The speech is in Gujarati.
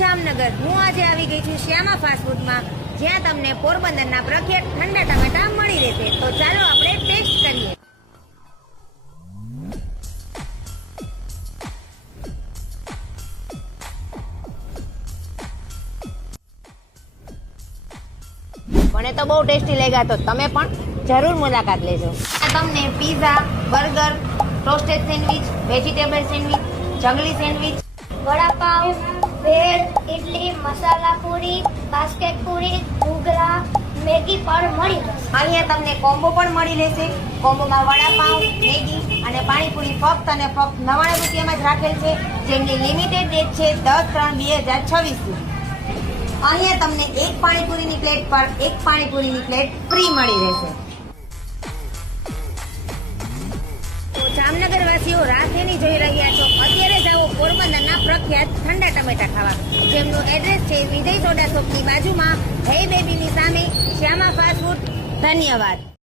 જામનગર હું આજે આવી ગઈ છું શ્યામા ફાસ્ટફૂડમાં, જ્યાં તમને પોરબંદરના પ્રખ્યાત ઠંડા ટમેટા મળી રહેશે. તો ચાલો આપણે ટેસ્ટ કરીએ. મને તો બહુ ટેસ્ટી લાગ્યા, તો તમે પણ જરૂર મુલાકાત લેજો. તમને pizza, burger, toasted sandwich, vegetable sandwich, જંગલી sandwich, vada pav, bhel, idli, masala puri, basket puri, ghughra, Maggi પણ મળી જશે. અહીંયા તમને કોમ્બો પણ મળી રહેશે. કોમ્બોમાં વડાપાવ, મેગી અને પાણીપુરી ફક્ત અને ફક્ત 99 રૂપિયામાં જ રાખેલ છે, જેમની લિમિટેડ ડેટ છે 10/3/2026 સુધી. અહીંયા તમને એક પાણીપુરીની પ્લેટ પર એક પાણીપુરીની પ્લેટ ફ્રી મળી રહેશે. તો જામનગર વાસીઓ રાસેની જોઈ રહ્યા છો, અત્યારે જાઓ પોરબંદરના પ્રખ્યાત ઠંડા ટમેટા ખાવા, જેમનું એડ્રેસ છે વિજય સોડા શોપની બાજુમાં, હે બેબીની સામે, શ્યામા ફાસ્ટફૂડ. ધન્યવાદ.